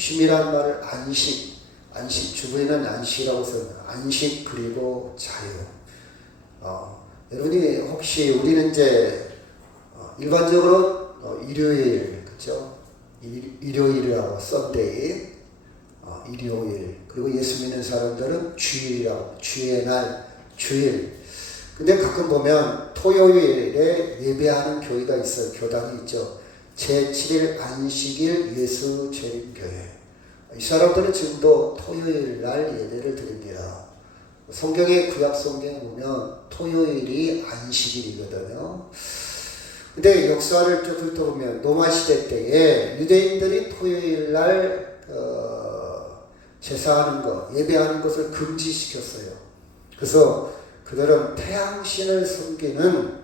쉼이란 말을 안식, 주부에는 안식이라고 써요. 안식 그리고 자유. 여러분이 혹시 우리는 이제 일반적으로 일요일, 그렇죠? 일요일이라고 썬데이, 일요일. 그리고 예수 믿는 사람들은 주일이라고, 주의 날, 주일. 근데 가끔 보면 토요일에 예배하는 교회가 있어요. 교단이 있죠. 제7일 안식일 예수 재림교회. 이 사람들은 지금도 토요일 날 예배를 드립니다. 성경의 구약 성경에 보면 토요일이 안식일이거든요. 근데 역사를 쭉 훑어보면 로마 시대 때에 유대인들이 토요일 날 제사하는 것, 예배하는 것을 금지시켰어요. 그래서 그들은 태양신을 섬기는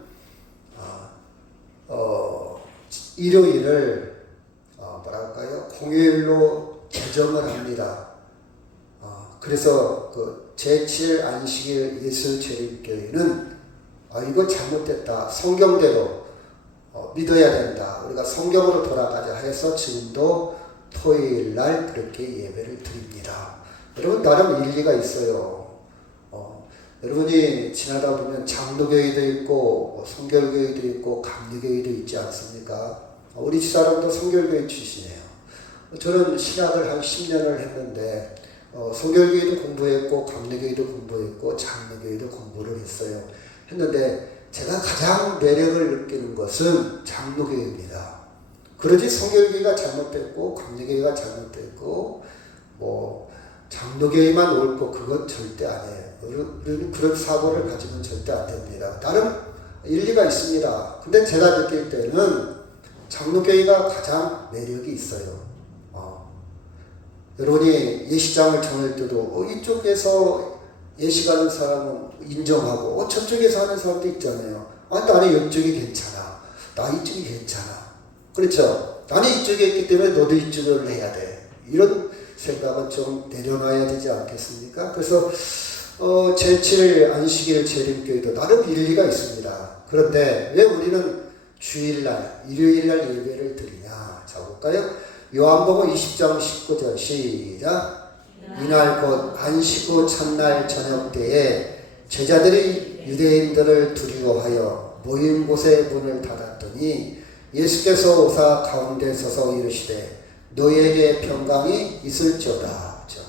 일요일을 뭐랄까요? 공휴일로 개정을 합니다. 그래서 그 제7 안식일 예수 재림교회는 이거 잘못됐다. 성경대로 믿어야 된다. 우리가 성경으로 돌아가자 해서 지금도 토요일 날 그렇게 예배를 드립니다. 여러분 나름 일리가 있어요. 여러분이 지나다 보면 장로교회도 있고 성결교회도 있고 감리교회도 있지 않습니까? 우리 집사람도 성결교회 출신이에요. 저는 신학을 한 10년을 했는데 성결교회도 공부했고 감리교회도 공부했고 장로교회도 공부를 했는데 제가 가장 매력을 느끼는 것은 장로교회입니다. 그러지 성결교회가 잘못됐고 감리교회가 잘못됐고 장로교회만 옳고 그건 절대 아니에요. 우리는 그런 사고를 가지면 절대 안 됩니다. 나름 일리가 있습니다. 근데 제가 느낄 때는 장로교회가 가장 매력이 있어요. 여러분이 예식장을 정할 때도 이쪽에서 예식하는 사람은 인정하고 저쪽에서 하는 사람도 있잖아요. 나는 이쪽이 괜찮아. 나 이쪽이 괜찮아. 그렇죠? 나는 이쪽에 있기 때문에 너도 이쪽을 해야 돼. 이런 생각은 좀 내려놔야 되지 않겠습니까? 그래서 제7 안식일 재림교회도 나름 일리가 있습니다. 그런데 왜 우리는 주일날, 일요일날 예배를 드리냐? 자 볼까요? 요한복음 20장 19절 시작. 이날 곧 안식 후 첫날 저녁 때에 제자들이 유대인들을 두려워하여 모인 곳에 문을 닫았더니 예수께서 오사 가운데 서서 이르시되 너희에게 평강이 있을지어다. 그렇죠?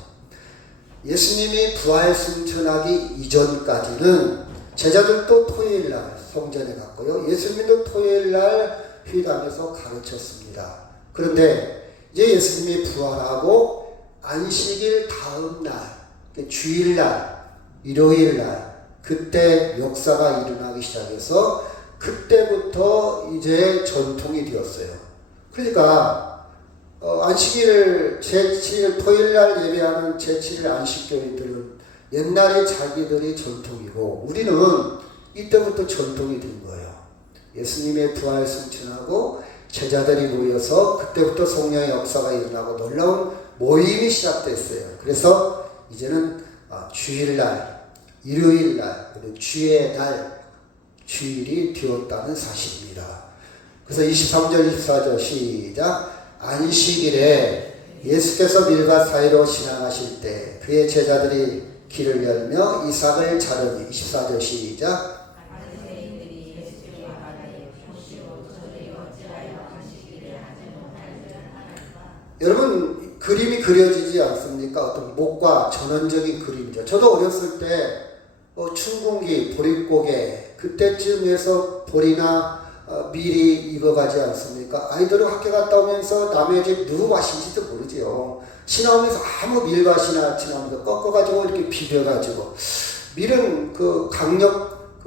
예수님이 부활 승천하기 이전까지는 제자들도 토요일날 성전에 갔고요. 예수님도 토요일날 회당에서 가르쳤습니다. 그런데 이제 예수님이 부활하고 안식일 다음 날, 주일날, 일요일날 그때 역사가 일어나기 시작해서 그때부터 이제 전통이 되었어요. 그러니까 안식일을 제7일 토요일날 예배하는 제7일 안식교인들은 옛날에 자기들이 전통이고 우리는 이때부터 전통이 된 거예요. 예수님의 부활 승천하고 제자들이 모여서 그때부터 성령의 역사가 일어나고 놀라운 모임이 시작됐어요. 그래서 이제는 주일날, 일요일날, 그리고 주의 날, 주일이 되었다는 사실입니다. 그래서 23절, 24절 시작. 안식일에 예수께서 밀밭 사이로 지나가실 때 그의 제자들이 길을 열며 이삭을 자르니 24절 시작. 여러분 그림이 그려지지 않습니까? 어떤 목과 전원적인 그림이죠. 저도 어렸을 때 춘궁기, 보릿고개 그때쯤에서 보리나 밀이 익어가지 않습니까? 아이들은 학교 갔다 오면서 남의 집 누구 밭인지도 모르죠. 지나오면서 아무 밀밭이나 지나오면서 꺾어가지고 이렇게 비벼가지고 밀은 그 강력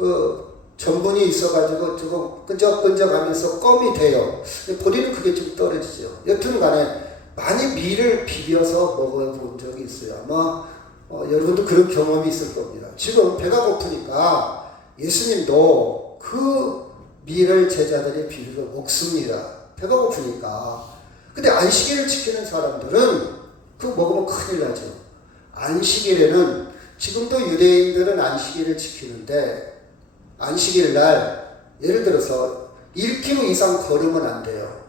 전분이 있어가지고 조금 끈적끈적하면서 껌이 돼요. 보리는 그게 좀 떨어지죠. 여튼간에 많이 밀을 비벼서 먹어본 적이 있어요. 아마 여러분도 그런 경험이 있을 겁니다. 지금 배가 고프니까 예수님도 그 밀을 제자들이 비벼서 먹습니다. 배가 고프니까. 근데 안식일을 지키는 사람들은 그거 먹으면 큰일 나죠. 안식일에는 지금도 유대인들은 안식일을 지키는데 안식일 날 예를 들어서 1km 이상 걸으면 안 돼요.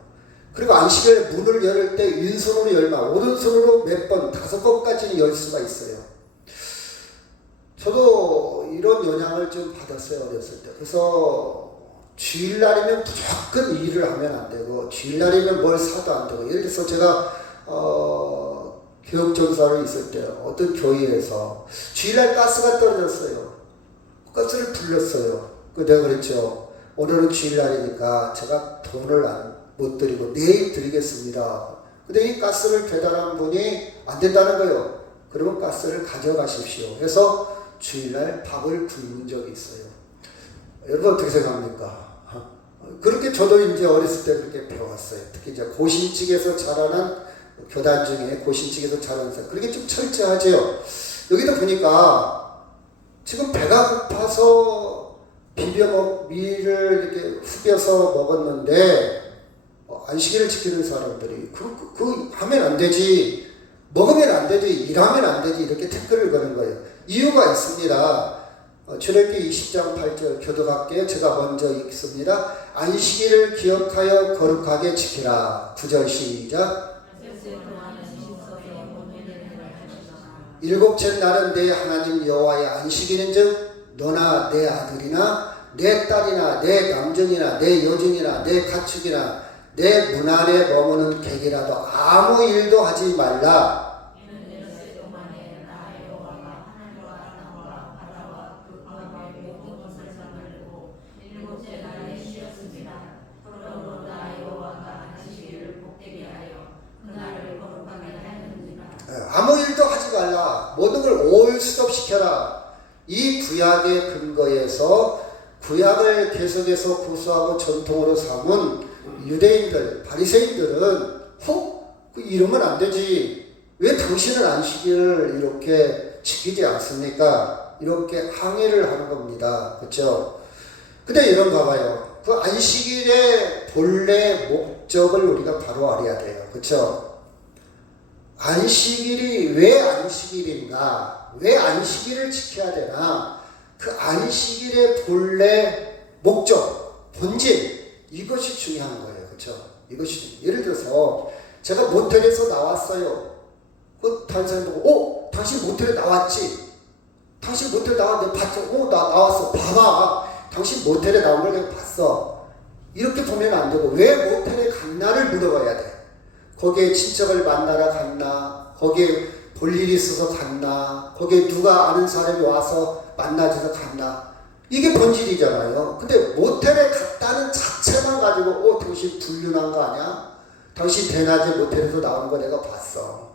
그리고 안식일 문을 열을 때 왼손으로 열면 오른손으로 몇 번, 5번까지는 열 수가 있어요. 저도 이런 영향을 좀 받았어요, 어렸을 때. 그래서 주일날이면 무조건 일을 하면 안 되고, 주일날이면 뭘 사도 안 되고, 예를 들어서 제가 교육전사로 있을 때 어떤 교회에서 주일날 가스가 떨어졌어요. 가스를 불렀어요. 내가 그랬죠. 오늘은 주일날이니까 제가 돈을 못 드리고 내일 드리겠습니다. 근데 이 가스를 배달한 분이 안 된다는 거예요. 그러면 가스를 가져가십시오. 해서 주일날 밥을 굶은 적이 있어요. 여러분 어떻게 생각합니까? 그렇게 저도 이제 어렸을 때 그렇게 배웠어요. 특히 이제 고신직에서 자라난 교단 중에 고신직에서 자라는 사람. 그렇게 좀 철저하죠. 여기도 보니까 지금 배가 고파서 밀을 이렇게 후벼서 먹었는데 안식일을 지키는 사람들이 하면 안 되지, 먹으면 안 되지, 일하면 안 되지 이렇게 댓글을 거는 거예요. 이유가 있습니다. 출애굽기 20장 8절 교도할게요. 제가 먼저 읽습니다. 안식일을 기억하여 거룩하게 지키라. 9절 시작. 일곱째 날은 내 하나님 여호와의 안식일인즉 너나 내 아들이나 내 딸이나 내 남종이나 내 여종이나 내 가축이나 내 문 안에 머무는 객이라도 아무 일도 하지 말라. 아무 일도 하지 말라. 모든 걸 올스톱시켜라. 이 구약의 근거에서 구약을 계속해서 고수하고 전통으로 삼은 유대인들, 바리새인들은 이러면 안 되지. 왜 당신은 안식일을 이렇게 지키지 않습니까? 이렇게 항의를 하는 겁니다. 그렇죠? 근데 이런가 봐요. 그 안식일의 본래 목적을 우리가 바로 알아야 돼요. 그렇죠? 안식일이 왜 안식일인가? 왜 안식일을 지켜야 되나? 그 안식일의 본래 목적, 본질, 이것이 중요한 거예요. 그렇죠? 이것이 예를 들어서 제가 모텔에서 나왔어요. 그 다른 사람이 보고 당신 모텔에 나왔지? 당신 모텔에 나왔는데 봤죠? 나 나왔어. 봐봐. 당신 모텔에 나온 걸 내가 봤어. 이렇게 보면 안 되고 왜 모텔에 갔나를 물어봐야 돼. 거기에 친척을 만나러 갔나? 거기에 볼 일이 있어서 갔나? 거기에 누가 아는 사람이 와서 만나줘서 갔나? 이게 본질이잖아요. 근데 모텔에 갔다는 자체만 가지고 당신 불륜한 거 아니야? 당신 대낮에 모텔에서 나오는 거 내가 봤어.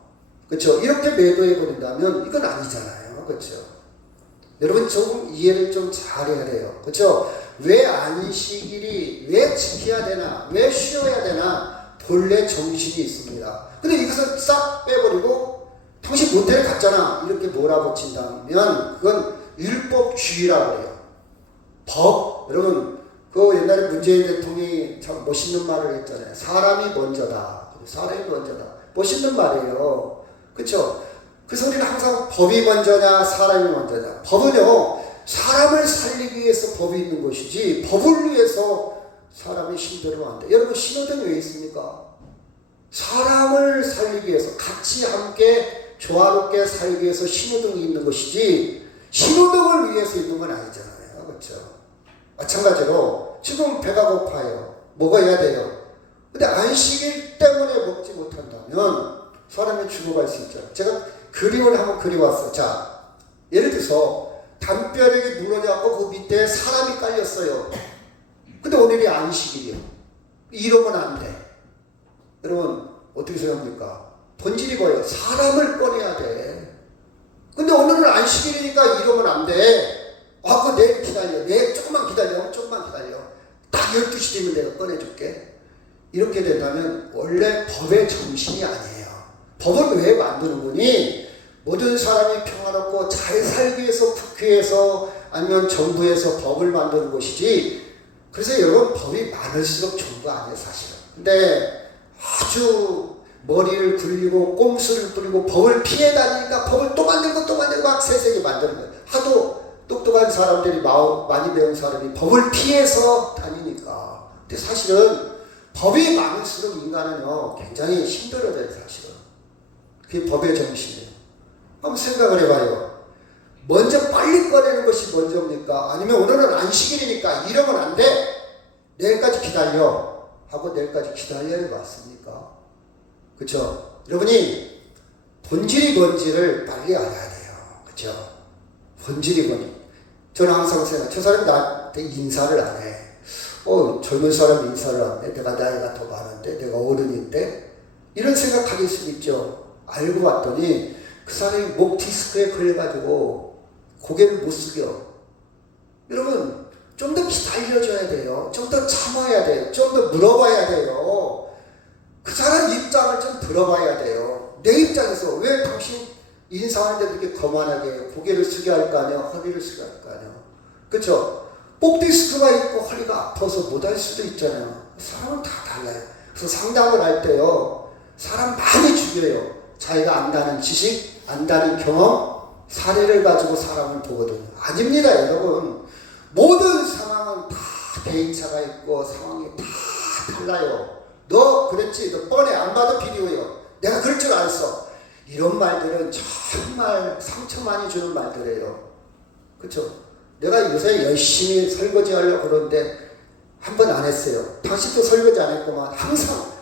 그렇죠? 이렇게 매도해 버린다면 이건 아니잖아요. 그렇죠? 여러분 조금 이해를 좀 잘해야 돼요. 그렇죠? 왜 안식일이 왜 지켜야 되나? 왜 쉬어야 되나? 본래 정신이 있습니다. 근데 이것을 싹 빼버리고 당신 모텔에 갔잖아 이렇게 몰아붙인다면 그건 율법주의라고 해요. 법. 여러분 그 옛날에 문재인 대통령이 참 멋있는 말을 했잖아요. 사람이 먼저다. 사람이 먼저다. 멋있는 말이에요. 그렇죠? 그 소리는 항상 법이 먼저냐 사람이 먼저냐. 법은요 사람을 살리기 위해서 법이 있는 것이지 법을 위해서 사람이 힘들면 안 돼. 여러분 신호등이 왜 있습니까? 사람을 살리기 위해서 같이 함께 조화롭게 살기 위해서 신호등이 있는 것이지 신호등을 위해서 있는 건 아니잖아요. 그렇죠? 마찬가지로 지금 배가 고파요. 먹어야 돼요. 근데 안식일 때문에 먹지 못한다면 사람이 죽어갈 수 있죠. 제가 그림을 한번 그려왔어요. 자, 예를 들어서 담벼락이 무너져갖고 그 밑에 사람이 깔렸어요. 근데 오늘이 안식일이에요. 이러면 안 돼. 여러분 어떻게 생각합니까? 본질이 뭐예요? 사람을 꺼내야 돼. 근데 오늘은 안식일이니까 이러면 안 돼. 그거 내일 기다려. 내일 조금만 기다려. 딱 12시 되면 내가 꺼내줄게. 이렇게 된다면 원래 법의 정신이 아니에요. 법을 왜 만드는 거니? 모든 사람이 평화롭고 잘 살기 위해서 국회에서 아니면 정부에서 법을 만드는 것이지. 그래서 여러분 법이 많을수록 좋은 거 아니에요 사실은. 근데 아주 머리를 굴리고 꼼수를 부리고 법을 피해 다니니까 법을 또 만들고 막 세세게 만드는 거예요. 하도 똑똑한 사람들이 많이 배운 사람이 법을 피해서 다니니까. 근데 사실은 법이 많을수록 인간은요, 굉장히 힘들어져요, 사실은. 그게 법의 정신이에요. 한번 생각을 해봐요. 먼저 빨리 꺼내는 것이 먼저입니까? 아니면 오늘은 안식일이니까 이러면 안 돼. 내일까지 기다려. 하고 내일까지 기다려야 맞습니까? 그쵸? 여러분이 본질이 뭔지를 빨리 알아야 돼요. 그쵸? 본질이 뭐니? 저는 항상 생각해요. 저 사람이 나한테 인사를 안 해. 젊은 사람이 인사를 안 해. 내가 나이가 더 많은데, 내가 어른인데? 이런 생각하실 수 있죠. 알고 봤더니 그 사람이 목 디스크에 걸려가지고 고개를 못 숙여. 여러분, 좀 더 기다려줘야 돼요. 좀 더 참아야 돼요. 좀 더 물어봐야 돼요. 그 사람 입장을 좀 들어봐야 돼요. 내 입장에서 왜 당신 인사하는데 그렇게 거만하게 고개를 숙여 할 거 아니야? 허리를 숙여 할 거 아니야? 그쵸? 목 디스크가 있고 허리가 아파서 못 할 수도 있잖아요. 사람은 다 달라요. 그래서 상담을 할 때요, 사람 많이 죽여요. 자기가 안다는 지식, 안다는 경험, 사례를 가지고 사람을 보거든요. 아닙니다, 여러분. 모든 상황은 다 개인차가 있고 상황이 다 달라요. 너 그랬지? 너 뻔해. 안 봐도 비디오예요. 내가 그럴 줄 알았어. 이런 말들은 정말 상처 많이 주는 말들이에요. 그쵸? 내가 요새 열심히 설거지 하려고 그러는데 한 번 안 했어요. 당신도 설거지 안 했구만. 항상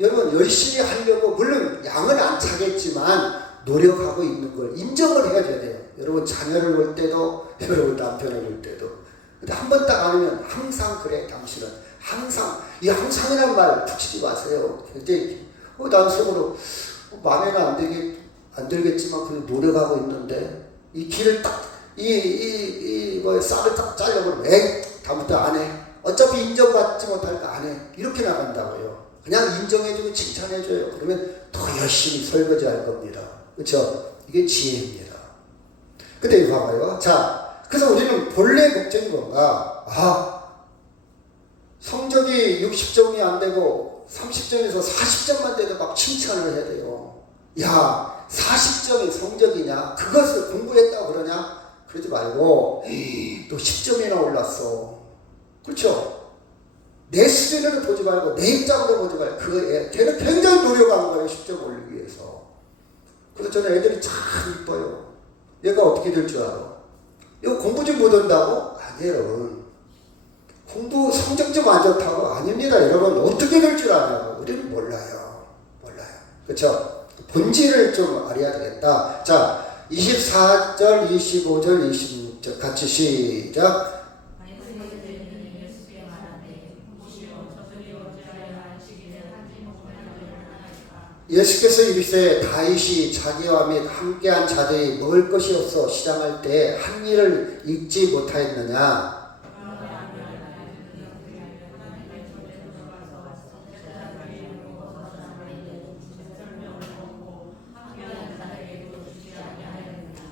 여러분 열심히 하려고 물론 양은 안 차겠지만 노력하고 있는 걸 인정을 해줘야 돼요. 여러분 자녀를 볼 때도 여러분 남편을 볼 때도. 근데 한 번 딱 안 하면 항상 그래 당신은. 항상. 이 항상이란 말 붙이지 마세요. 굉장히 난 속으로 마음에는 안 들겠지만 그냥 노력하고 있는데 이 길을 딱 쌀을 딱 짜려고 에이 다음부터 안 해. 어차피 인정받지 못하니까 안 해. 이렇게 나간다고요. 그냥 인정해주고 칭찬해줘요. 그러면 더 열심히 설거지할 겁니다. 그렇죠? 이게 지혜입니다. 근데 이거 봐봐요. 자, 그래서 우리는 본래 목적이 뭔가? 성적이 60점이 안 되고 30점에서 40점만 돼도 막 칭찬을 해야 돼요. 야, 40점이 성적이냐? 그것을 공부했다고 그러냐? 그러지 말고 또 10점이나 올랐어. 그렇죠? 내 수준으로 보지 말고 내 입장으로 보지 말고 걔는 굉장히 노력한 거예요. 10점 올리기 위해서. 그래서 저는 애들이 참 이뻐요. 얘가 어떻게 될 줄 알아? 이거 공부 좀 못한다고? 아니에요, 여러분. 공부 성적 좀 안 좋다고? 아닙니다, 여러분. 어떻게 될 줄 아냐고? 우리는 몰라요. 그렇죠? 본질을 좀 알아야 되겠다. 자, 24절, 25절, 26절 같이 시작. 예수께서 이르시되 다윗이 자기와 및 함께한 자들이 먹을 것이 없어 시장할 때 한 일을 잊지 못하였느냐?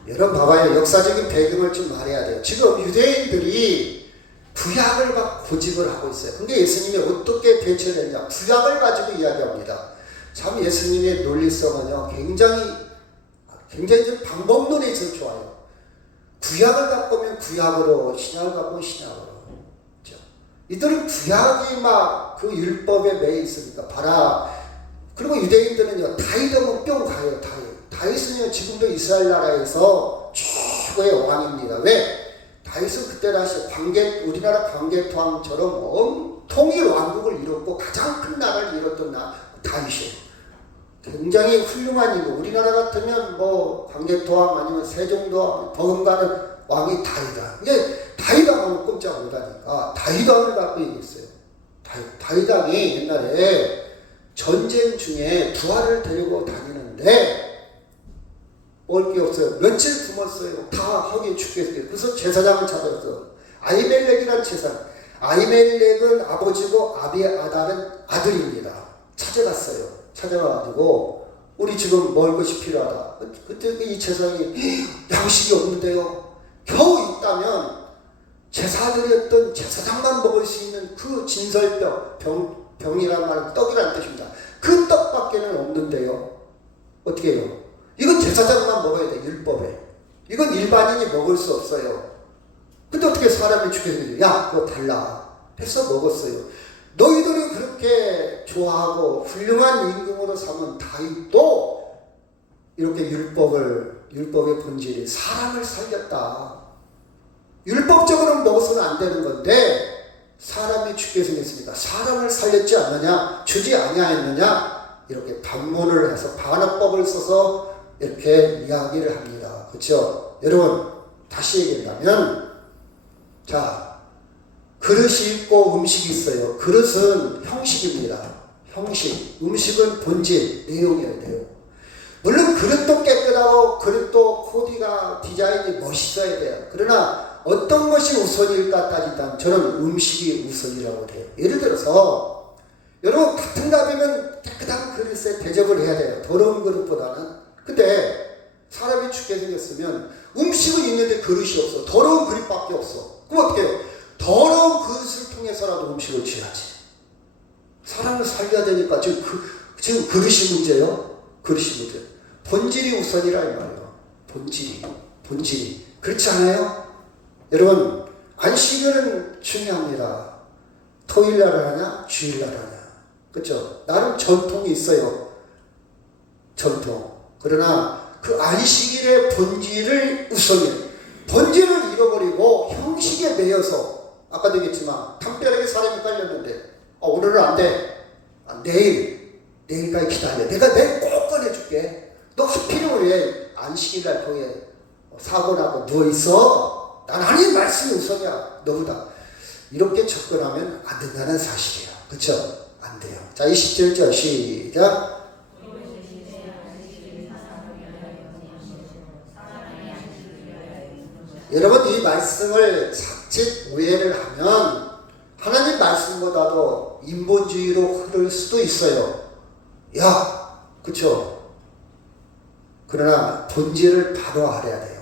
여러분 봐봐요. 역사적인 배경을 좀 말해야 돼요. 지금 유대인들이 구약을 막 고집을 하고 있어요. 근데 예수님이 어떻게 대처했냐? 구약을 가지고 이야기합니다. 참 예수님의 논리성은요, 굉장히 좀 방법론이 제일 좋아요. 구약을 갖고 오면 구약으로, 신약을 갖고 오면 신약으로. 그렇죠? 이들은 구약이 막 그 율법에 매여 있으니까 봐라. 그리고 유대인들은요, 다윗하면 뿅 가요, 다윗은요, 지금도 이스라엘 나라에서 최고의 왕입니다. 왜? 다윗은 그때 당시 우리나라 광개토왕처럼 통일 왕국을 이뤘고 가장 큰 나라를 이뤘던 다윗이에요. 굉장히 훌륭한 인물. 우리나라 같으면 광개토왕 아니면 세종도 버금가는 왕이 다윗이다. 이게 다윗왕은 꼼짝 못하니까 다윗왕을 갖고 있어요. 다윗왕이 옛날에 전쟁 중에 부하를 데리고 다니는데 먹을 게 없어요. 며칠 굶었어요. 다 허기에 죽겠어요. 그래서 제사장을 찾았어. 아히멜렉이란 제사장. 아히멜렉은 아버지고 아비아달은 아들입니다. 찾아가가지고 우리 지금 먹을 것이 필요하다. 그때 이 제사장이 양식이 없는데요. 겨우 있다면 제사드렸던 제사장만 먹을 수 있는 그 진설병, 병이란 말은 떡이라는 뜻입니다. 그 떡밖에는 없는데요. 어떻게 해요? 이건 제사장만 먹어야 돼, 율법에. 이건 일반인이 먹을 수 없어요. 근데 어떻게 사람이 죽여서 야, 그거 달라 해서 먹었어요. 너희들이 그렇게 좋아하고 훌륭한 임금으로 삼은 다윗도 이렇게 율법의 본질이 사람을 살렸다. 율법적으로는 먹어서는 안 되는 건데 사람이 죽게 생겼으니까 사람을 살렸지 않느냐, 주지 아니하였느냐, 이렇게 반문을 해서 반어법을 써서 이렇게 이야기를 합니다. 그렇죠? 여러분, 다시 얘기한다면, 자, 그릇이 있고 음식이 있어요. 그릇은 형식입니다. 형식. 음식은 본질, 내용이에요, 내용. 물론 그릇도 깨끗하고 그릇도 코디가 디자인이 멋있어야 돼요. 그러나 어떤 것이 우선일까 따지면 저는 음식이 우선이라고 돼요. 예를 들어서 여러분 같은 밥이면 깨끗한 그릇에 대접을 해야 돼요. 더러운 그릇보다는. 근데 사람이 죽게 생겼으면 음식은 있는데 그릇이 없어. 더러운 그릇밖에 없어. 그럼 어떻게 해요? 더러운 그릇을 통해서라도 음식을 취하지. 사람을 살려야 되니까 지금 그릇이 문제요. 그릇이 문제. 본질이 우선이라 이 말이에요. 본질이. 그렇지 않아요? 여러분, 안식일은 중요합니다. 토요일날 하냐, 주일날 하냐. 그렇죠? 나름 전통이 있어요. 전통. 그러나 그 안식일의 본질을 우선이에요. 본질을 잃어버리고 형식에 매여서, 아까도 얘기했지만 담벼락에 사람이 깔렸는데 오늘은 안 돼. 내일까지 기다려. 내가 내일 꼭 꺼내줄게. 너 하필이면 왜 안식일날 거기에 사고나고 누워있어? 난 하나님 말씀이 우선이야. 너보다. 이렇게 접근하면 안 된다는 사실이에요. 그쵸? 안 돼요. 자, 27절 시작. 여러분, 이 말씀을 자칫 오해를 하면 하나님 말씀보다도 인본주의로 흐를 수도 있어요. 야, 그쵸? 그러나 본질을 바로 알아야 돼요.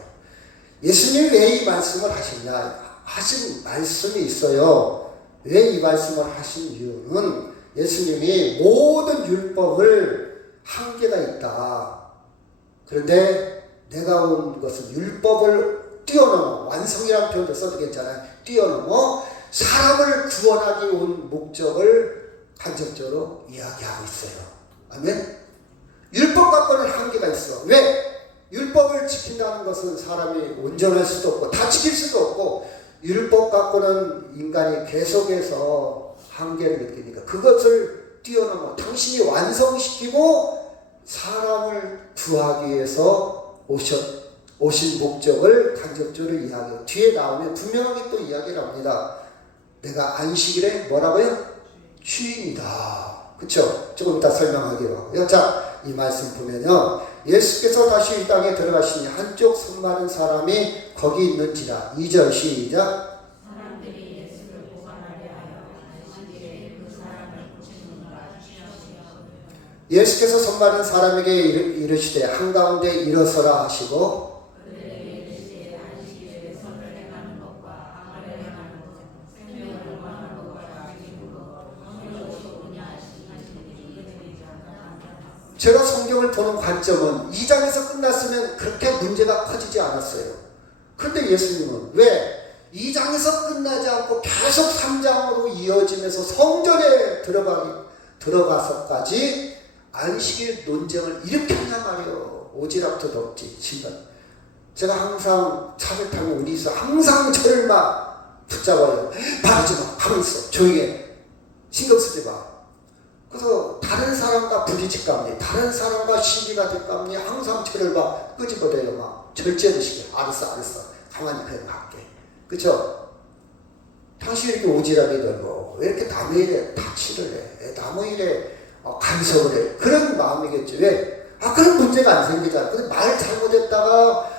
예수님이 왜 이 말씀을 하셨냐? 하신 말씀이 있어요. 왜 이 말씀을 하신 이유는 예수님이 모든 율법을 한계가 있다. 그런데 내가 온 것은 율법을 뛰어넘어, 완성이라는 표현도 써도 괜찮아요. 뛰어넘어 사람을 구원하기 온 목적을 간접적으로 이야기하고 있어요. 아멘? 율법 갖고는 한계가 있어. 왜? 율법을 지킨다는 것은 사람이 온전할 수도 없고 다 지킬 수도 없고 율법 갖고는 인간이 계속해서 한계를 느끼니까 그것을 뛰어넘어 당신이 완성시키고 사람을 구하기 위해서 오신 목적을 간접적으로 이야기해요. 뒤에 나오면 분명하게 또 이야기를 합니다. 내가 안식일에 뭐라고요? 주인이다. 그쵸? 조금 이따 설명하기로 하고요. 자, 이 말씀 보면요. 예수께서 다시 이 땅에 들어가시니 한쪽 손 많은 사람이 거기 있는지라. 2절 시작. 사람들이 예수를 보관하려 하여 안식일에 그 사람을 고치는가 주시옵소서. 예수께서 손 많은 사람에게 이르시되 한가운데 일어서라 하시고 그들에게 이르시되 안식일에 선을 행하는 것과 악을 행하는 것, 생명을 구하는 것과 죽이는 것, 어느 것이 옳으냐 하시니 이해되지 않는다. 제가 성경을 보는 관점은 2장에서 끝났으면 그렇게 문제가 커지지 않았어요. 그런데 예수님은 왜 2장에서 끝나지 않고 계속 3장으로 이어지면서 성전에 들어가서까지 안식일 논쟁을 일으켰냐 말이에요. 오지랖도 없지. 지금 제가 항상 차를 타면 어디서 항상 저를 막 붙잡아요. 말하지 마. 가만히 있어. 조용히 해. 신경 쓰지 마. 그래서 다른 사람과 부딪힐까니 다른 사람과 시비가 될까니 항상 저를 막 끄집어대요. 막 절제를 시켜. 알았어. 가만히 그냥 갈게. 그쵸? 당신이 이렇게 오지랖이 넓어. 왜 이렇게 남의 일에 타치를 해? 남의 일에 간섭을 해? 그런 마음이겠지. 왜? 그런 문제가 안 생기잖아. 근데 말 잘못했다가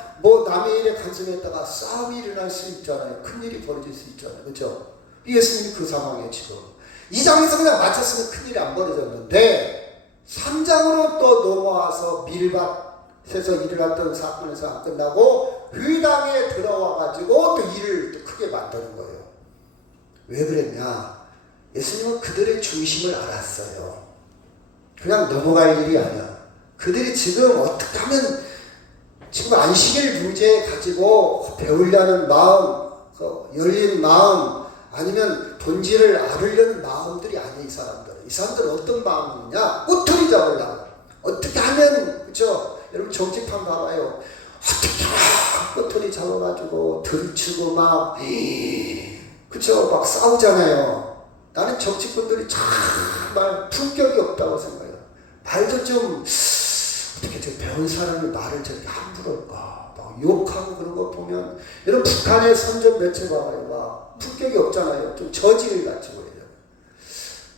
남의 일에 간섭했다가 싸움이 일어날 수 있잖아요. 큰일이 벌어질 수 있잖아요. 그쵸? 예수님이 그 상황이에요, 지금. 2장에서 그냥 맞췄으면 큰일이 안 벌어졌는데 3장으로 또 넘어와서 밀밭에서 일어났던 사건에서 안 끝나고 회당에 들어와가지고 또 일을 또 크게 만드는 거예요. 왜 그랬냐? 예수님은 그들의 중심을 알았어요. 그냥 넘어갈 일이 아니야. 그들이 지금 어떻게 하면 지금 안식일 문제 가지고 배우려는 마음, 열린 마음, 아니면 본질을 알으려는 마음들이 아니에요. 이 사람들은. 이 사람들은 어떤 마음이냐? 꼬투리 잡으려고. 어떻게 하면, 그렇죠? 여러분 정치판 봐봐요. 어떻게 꼬투리 잡아가지고 들이치고 막, 그렇죠? 막 싸우잖아요. 나는 정치꾼들이 정말 품격이 없다고 생각해요. 말도 좀 어떻게 저 배운 사람이 말을 저렇게 함부로 할까? 막 욕하고 그런 거 보면, 여러분 북한의 선전 매체 봐봐요. 막 품격이 없잖아요. 좀 저지를 같이 보여요.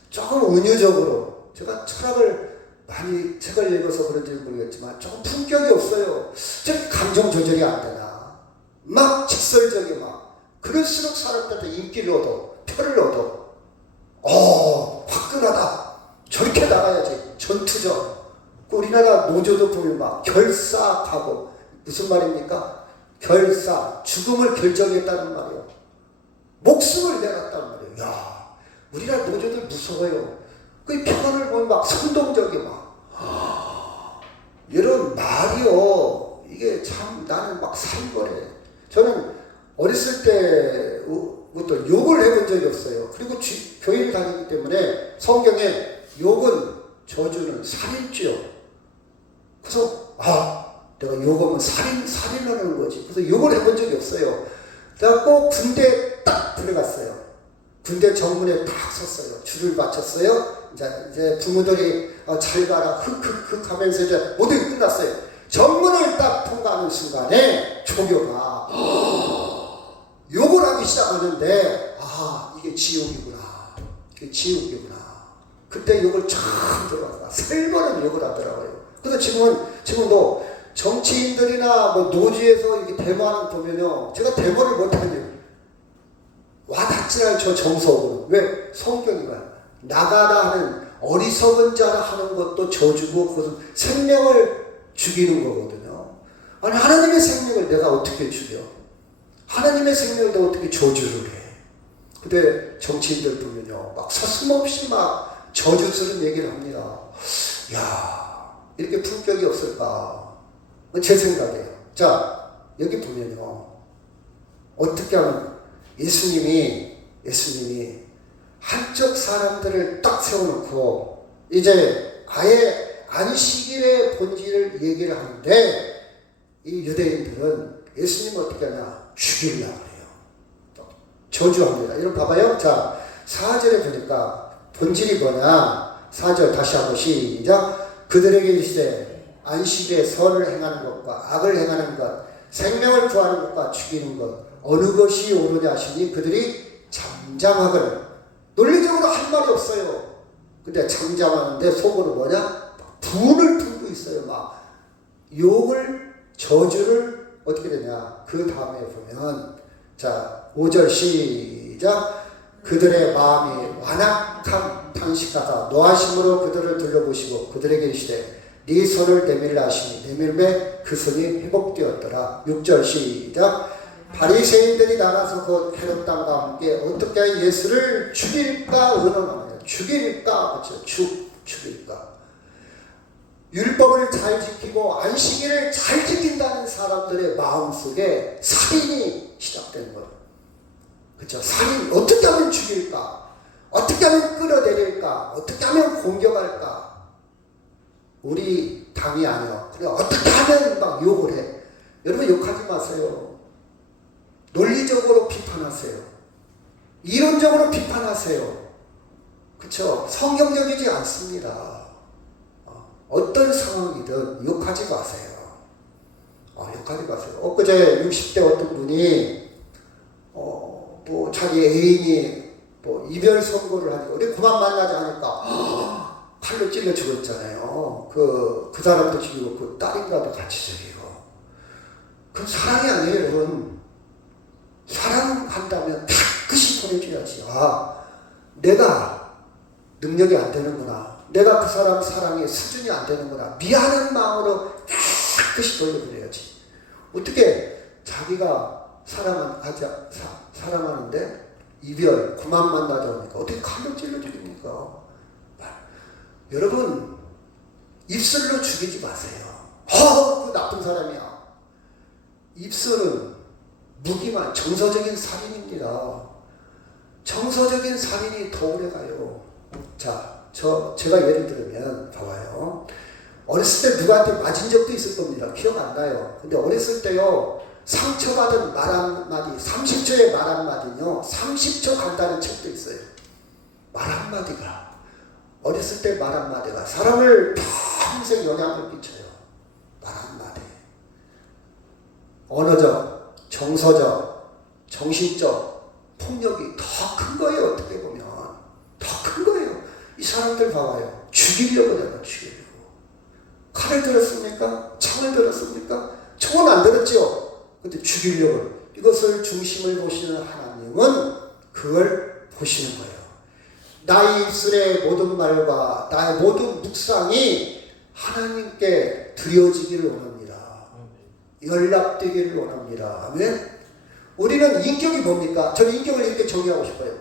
조금 은유적으로, 제가 철학을 많이 책을 읽어서 그런지 모르겠지만 조금 품격이 없어요. 저 감정 조절이 안 되나? 막 직설적이 막. 그럴수록 사람들한테 인기를 얻어, 표를 얻어. 화끈하다. 저렇게 나가야지. 전투적. 우리나라 노조도 보면 막 결사하고, 무슨 말입니까? 결사, 죽음을 결정했다는 말이에요. 목숨을 내놨다는 말이에요. 야, 우리나라 노조들 무서워요. 그 표현을 보면 막 선동적이 막. 이런 말이요. 이게 참 나는 막 살벌해. 저는 어렸을 때부터 욕을 해본 적이 없어요. 그리고 교회를 다니기 때문에 성경에 욕은, 저주는 살인죄요. 그래서 내가 욕하면 살인하는 거지. 그래서 욕을 해본 적이 없어요. 내가 꼭 군대에 딱 들어갔어요. 군대 정문에 딱 섰어요. 줄을 맞췄어요. 이제 부모들이 잘 가라 흑흑흑 하면서 이제 모두 끝났어요. 정문을 딱 통과하는 순간에 조교가 욕을 하기 시작하는데 이게 지옥이구나. 이게 지옥이구나. 그때 욕을 참 들어가다가 살벌한 욕을 하더라고요. 그래서 지금도 정치인들이나 뭐 노지에서 이렇게 데모하는 거 보면요, 제가 데모를 못하네요. 와닿지 않아요. 저 정석으로. 왜? 성경이가요. 나가라 하는, 어리석은 자라 하는 것도 저주고 그것은 생명을 죽이는 거거든요. 아니 하나님의 생명을 내가 어떻게 죽여? 하나님의 생명을 내가 어떻게 저주를 해? 근데 정치인들 보면요, 막 서슴없이 막 저주스러운 얘기를 합니다. 야, 이렇게 품격이 없을까? 제 생각이에요. 자, 여기 보면요, 어떻게 하면 예수님이 한쪽 사람들을 딱 세워놓고 이제 아예 안식일의 본질을 얘기를 하는데, 이 유대인들은 예수님을 어떻게 하냐? 죽이려고 해요. 저주합니다. 이런 봐봐요. 자, 4절에 보니까 본질이 뭐냐? 4절 다시 한번 시작. 그들에게 이르시되 안식일에 선을 행하는 것과 악을 행하는 것, 생명을 구하는 것과 죽이는 것, 어느 것이 옳으냐 하시니 그들이 잠잠하거늘. 논리적으로 할 말이 없어요. 근데 잠잠하는데 속으로 뭐냐? 분을 품고 있어요. 막 욕을, 저주를 어떻게 되냐? 그 다음에 보면, 자, 5절 시작. 그들의 마음이 완악한 탄식하다 노하심으로 그들을 둘러보시고 그들에게 이르시되 네 손을 내밀라 하시니 내밀매 그 손이 회복되었더라. 6절 시작. 바리새인들이 나가서 그 헤롯 땅과 함께 어떻게 예수를 죽일까 의논하느냐. 죽일까, 그렇죠? 죽일까. 율법을 잘 지키고 안식일을 잘 지킨다는 사람들의 마음속에 살인이 시작된 거예요. 그렇죠? 살인, 어떻게 하면 죽일까? 어떻게 하면 끌어내릴까? 어떻게 하면 공격할까? 우리 당이 아니야. 그래, 어떻게 하면 막 욕을 해. 여러분 욕하지 마세요. 논리적으로 비판하세요. 이론적으로 비판하세요. 그렇죠? 성경적이지 않습니다. 어떤 상황이든 욕하지 마세요. 욕하지 마세요. 엊그제 60대 어떤 분이 뭐 자기 애인이 뭐 이별 선고를 하니까 우리 그만 만나자 하니까 칼로 찔러 죽었잖아요. 그 사람도 죽이고 그 딸인가도 같이 죽이고. 그건 사랑이 아니에요, 여러분. 사랑한다면 깨끗이 보내줘야지. 내가 능력이 안 되는구나. 내가 그 사람 사랑의 수준이 안 되는구나. 미안한 마음으로 깨끗이 돌려보내야지. 어떻게 자기가 사랑하는데 이별, 그만 만나자 하니까 어떻게 칼로 찔러 죽입니까? 여러분, 입술로 죽이지 마세요. 그 나쁜 사람이야. 입술은 무기만, 정서적인 살인입니다. 정서적인 살인이 더 오래 가요. 자, 제가 예를 들면 봐봐요. 어렸을 때 누구한테 맞은 적도 있을 겁니다. 기억 안 나요. 근데 어렸을 때요, 상처받은 말 한마디, 30초의 말 한마디는요, 30초 간다는 책도 있어요. 말 한마디가, 어렸을 때 말 한마디가 사람을 평생 영향을 끼쳐요. 말 한마디. 언어적, 정서적, 정신적 폭력이 더 큰 거예요. 어떻게 보면 더 큰 거예요. 이 사람들 봐봐요. 죽이려고 내가 죽이려고. 칼을 들었습니까? 창을 들었습니까? 총은 안 들었죠. 근데 죽이려고. 이것을 중심을 보시는 하나님은 그걸 보시는 거예요. 나의 입술의 모든 말과 나의 모든 묵상이 하나님께 드려지기를 원합니다. 연락되기를 원합니다. 아멘. 우리는 인격이 뭡니까? 저는 인격을 이렇게 정의하고 싶어요.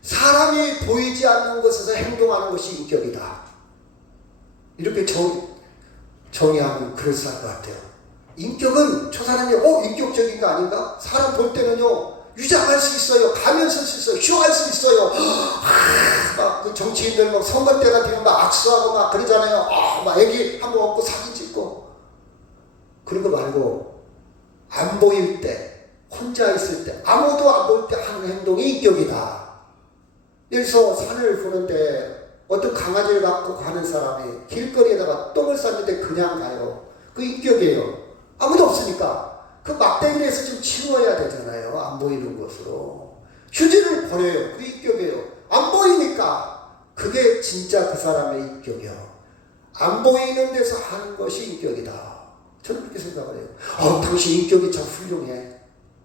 사람이 보이지 않는 곳에서 행동하는 것이 인격이다. 이렇게 정의하면 그럴싸할 것 같아요. 인격은 저 사람이 인격적인 거 아닌가? 사람 볼 때는요, 유장할 수 있어요. 가면 쓸 수 있어요. 쇼할 수 있어요. 막 그 정치인들 막 선거 때가 되면 막 악수하고 막 그러잖아요. 막 애기 한번 업고 사진 찍고. 그런 거 말고 안 보일 때, 혼자 있을 때, 아무도 안 볼 때 하는 행동이 인격이다. 여기서 산을 보는데 어떤 강아지를 갖고 가는 사람이 길거리에다가 똥을 쌌는데 그냥 가요. 그 인격이에요. 아무도 없으니까. 그 막대기에서 좀 치워야 되잖아요. 안 보이는 곳으로. 휴지를 버려요. 그 인격이에요. 안 보이니까. 그게 진짜 그 사람의 인격이에요. 안 보이는 데서 하는 것이 인격이다. 저는 그렇게 생각을 해요. 당신 인격이 참 훌륭해.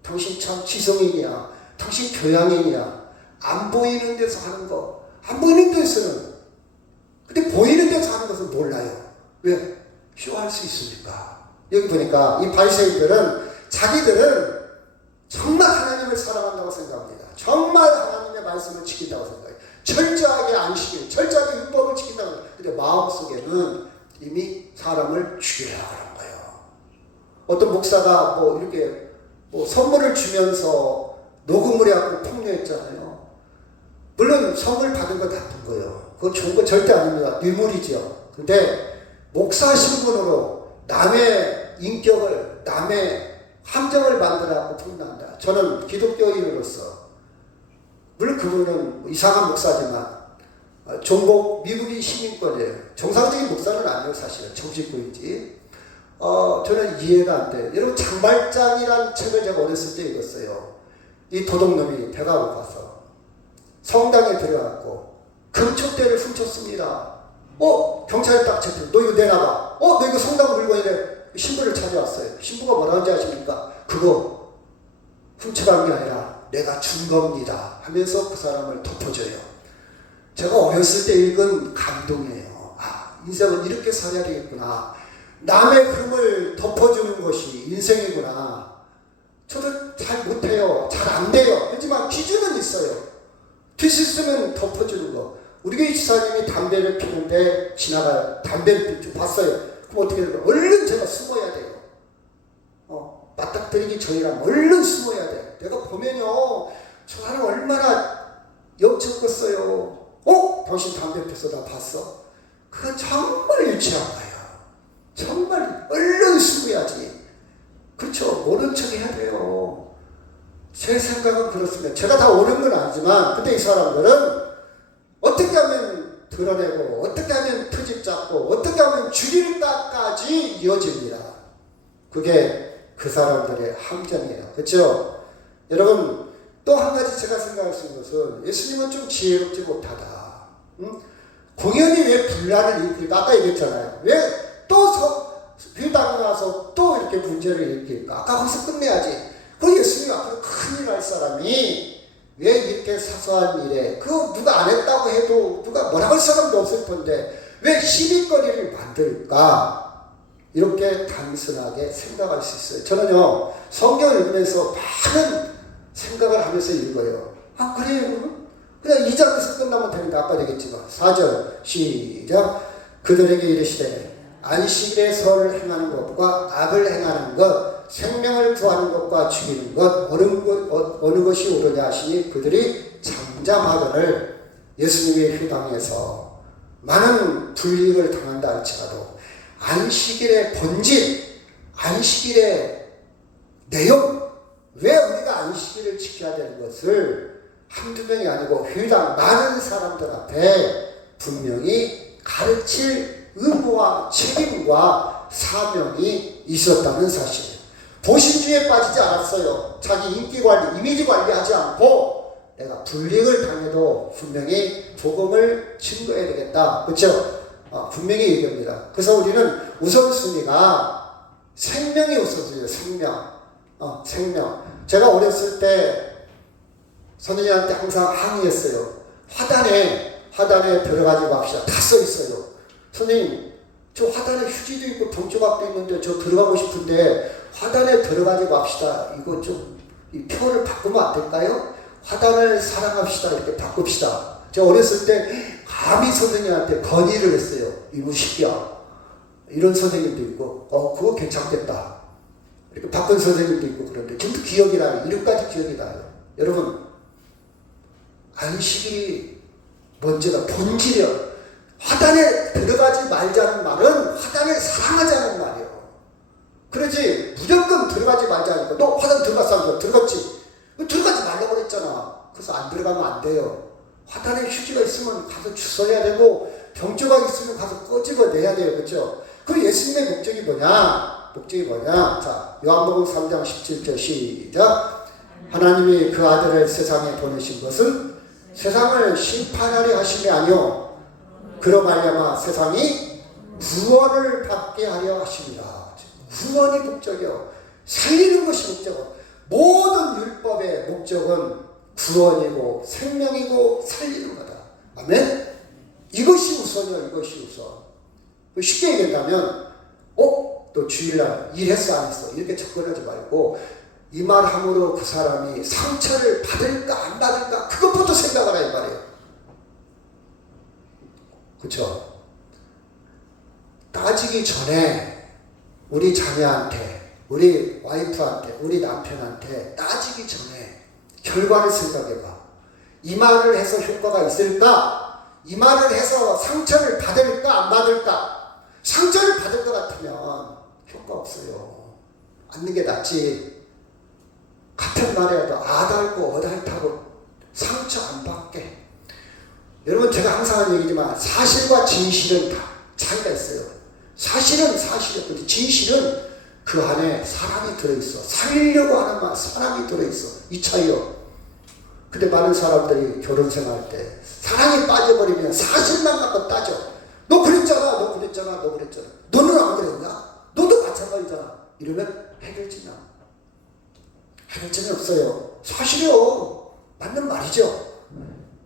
당신 참 지성인이야. 당신 교양인이야. 안 보이는 데서 하는 거. 안 보이는 데서는. 근데 보이는 데서 하는 것은 몰라요. 왜? 쇼할 수 있으니까. 여기 보니까 이 바리새인들은 자기들은 정말 하나님을 사랑한다고 생각합니다. 정말 하나님의 말씀을 지킨다고 생각해요. 철저하게 안식일, 철저하게 율법을 지킨다고 생각해요. 근데 마음속에는 이미 사람을 죽이려고 하는 거예요. 어떤 목사가 이렇게 선물을 주면서 녹음을 해갖고 폭로했잖아요. 물론 선물 받은 건 나쁜 거예요. 그거 좋은 거 절대 아닙니다. 뇌물이죠. 근데 목사 신분으로 남의 인격을, 남의 함정을 만들어갖고 폭로한다. 저는 기독교인으로서, 물론 그분은 이상한 목사지만 종복 미국인 시민권이에요. 정상적인 목사는 아니에요. 사실은 정치권이지. 저는 이해가 안 돼요. 여러분, 장발장이라는 책을 제가 어렸을 때 읽었어요. 이 도둑놈이 배가 고파서 성당에 들어갔고 금촉대를 훔쳤습니다. 경찰이 딱 체포. 너 이거 내놔봐. 너 이거 성당 물건이래. 신부를 찾아왔어요. 신부가 뭐라 하는지 아십니까? 그거 훔쳐간 게 아니라 내가 준 겁니다 하면서 그 사람을 덮어줘요. 제가 어렸을 때 읽은 감동이에요. 인생은 이렇게 살아야 되겠구나. 남의 흠을 덮어주는 것이 인생이구나. 저도 잘 못해요. 잘 안 돼요. 하지만 기준은 있어요. 필수 있으면 덮어주는 거. 우리 교회 지사님이 담배를 피는데 지나가요. 담배를 피고 봤어요. 그럼 어떻게 돼요? 얼른 제가 숨어야 돼요. 맞닥뜨리기 전이라면 얼른 숨어야 돼. 내가 보면요, 저 사람 얼마나 영쳤겠어요. 당신 담배 피워서 나 봤어? 그건 정말 유치한 거예요. 정말 얼른 숨어야지. 그렇죠. 모른 척 해야 돼요. 제 생각은 그렇습니다. 제가 다 옳은 건 아니지만, 근데 이 사람들은 어떻게 하면 드러내고, 어떻게 하면 트집 잡고, 어떻게 하면 죽일까까지 이어집니다. 그게 그 사람들의 함정이에요. 그렇죠? 여러분, 또 한 가지 제가 생각할 수 있는 것은 예수님은 좀 지혜롭지 못하다. 공연이 왜 분란을 일으킬까? 아까 얘기했잖아요. 왜 또 회당에 나서 또 이렇게 문제를 일으킬까? 아까 거기서 끝내야지. 그 예수님 앞으로 큰일 날 사람이 왜 이렇게 사소한 일에, 그거 누가 안 했다고 해도 누가 뭐라고 할 사람도 없을 텐데 왜 시비거리를 만들까? 이렇게 단순하게 생각할 수 있어요. 저는요, 성경을 읽으면서 많은 생각을 하면서 읽어요. 그래요? 그냥 2장에서 끝나면 되는데 아까 되겠지만 4절 시작. 그들에게 이르시되 안식일에 선을 행하는 것과 악을 행하는 것 생명을 구하는 것과 죽이는 것 어느 것이 옳으냐 하시니 그들이 잠잠하거늘 예수님의 회당에서 많은 불이익을 당한다 할지라도 안식일의 본질, 안식일의 내용, 왜 우리가 안식일을 지켜야 되는 것을 한두 명이 아니고 회당 많은 사람들 앞에 분명히 가르칠 의무와 책임과 사명이 있었다는 사실이에요. 보신주의에 빠지지 않았어요. 자기 인기 관리, 이미지 관리하지 않고 내가 불이익을 당해도 분명히 복음을 증거해야 되겠다. 그렇죠? 분명히 얘기합니다. 그래서 우리는 우선순위가 생명이 우선순위예요. 생명. 제가 어렸을 때 선생님한테 항상 항의했어요. 화단에 들어가지 맙시다. 다 써 있어요. 선생님, 저 화단에 휴지도 있고 병조각도 있는데 저 들어가고 싶은데 화단에 들어가지 맙시다. 이거 좀 이 표를 바꾸면 안 될까요? 화단을 사랑합시다. 이렇게 바꿉시다. 제가 어렸을 때 감히 선생님한테 건의를 했어요. 이거 시키야. 이런 선생님도 있고, 그거 괜찮겠다. 이렇게 바꾼 선생님도 있고 그런데 지금도 기억이 나요. 이름까지 기억이 나요. 여러분, 안식일이 먼저가 본질이요. 화단에 들어가지 말자는 말은 화단을 사랑하자는 말이에요. 그러지 무조건 들어가지 말자니까. 너 화단 들어갔어? 들어갔지? 들어가지 말라고 그랬잖아. 그래서 안 들어가면 안 돼요. 화단에 휴지가 있으면 가서 주워야 되고 병조각 있으면 가서 꺼집어내야 돼요. 그렇죠? 그 예수님의 목적이 뭐냐? 자, 요한복음 3장 17절 시작. 하나님이 그 아들을 세상에 보내신 것은 세상을 심판하려 하심이 아니요 그로 말미암아 세상이 구원을 받게 하려 하십니다. 구원이 목적이요. 살리는 것이 목적이요. 모든 율법의 목적은 구원이고 생명이고 살리는 거다. 아멘? 이것이 우선이요. 이것이 우선. 쉽게 얘기한다면 너 주일날 일했어 안 했어? 이렇게 접근하지 말고 이 말 함으로 그 사람이 상처를 받을까 안 받을까 그것부터 생각을 해야 말이에요. 그렇죠? 따지기 전에 우리 자녀한테, 우리 와이프한테, 우리 남편한테 따지기 전에 결과를 생각해봐. 이 말을 해서 효과가 있을까? 이 말을 해서 상처를 받을까 안 받을까? 상처를 받을 것 같으면 효과 없어요. 않는 게 낫지. 같은 말이라도 아달고 어달다고 상처 안 받게. 여러분, 제가 항상 하는 얘기지만 사실과 진실은 다 차이가 있어요. 사실은 사실이고 진실은 그 안에 사랑이 들어있어. 살리려고 하는 말, 사랑이 들어있어. 이 차이요. 근데 많은 사람들이 결혼 생활할 때 사랑에 빠져버리면 사실만 갖고 따져. 너 그랬잖아. 너는 안 그랬냐? 너도 마찬가지잖아. 이러면 해결지나. 해결지는 없어요. 사실이요. 맞는 말이죠.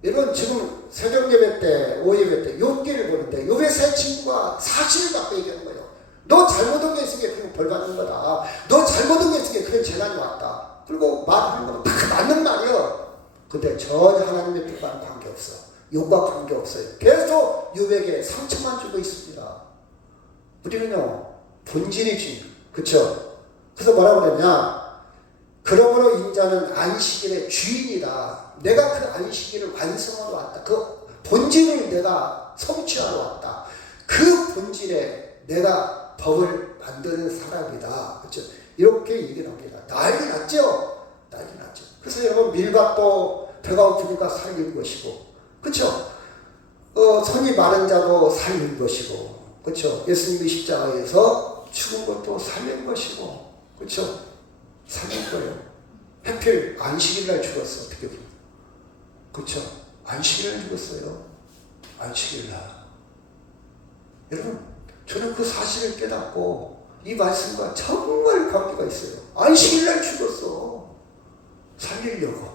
여러분, 지금 새벽예배 때, 오예배 때 욥기를 보는데 욥의 세 친구가 사실을 갖고 얘기하는 거예요. 너 잘못한 게 있으니까 그냥 벌 받는 거다. 너 잘못한 게 있으니까 그런 재난이 왔다. 그리고 말하는 거는 다 맞는 말이에요. 근데 전혀 하나님의 뜻과는 관계없어. 욥과 관계없어요. 계속 욥에게 상처만 주고 있습니다. 우리는요, 본질이지. 그쵸? 그래서 뭐라고 그랬냐? 그러므로 인자는 안식일의 주인이다. 내가 그 안식일을 완성하러 왔다. 그 본질을 내가 성취하러 왔다. 그 본질에 내가 법을 만드는 사람이다. 그렇죠? 이렇게 얘기를 합니다. 난리 났죠? 그래서 여러분, 밀밭도 배가 고프니까 살릴 것이고, 그렇죠? 손이 마른 자도 살릴 것이고, 그렇죠? 예수님이 십자가에서 죽은 것도 살릴 것이고, 그렇죠? 살릴 거예요. 하필 안식일날 죽었어. 어떻게 보면. 그렇죠? 안식일날 죽었어요. 안식일날. 여러분, 저는 그 사실을 깨닫고 이 말씀과 정말 관계가 있어요. 안식일날 죽었어. 살리려고.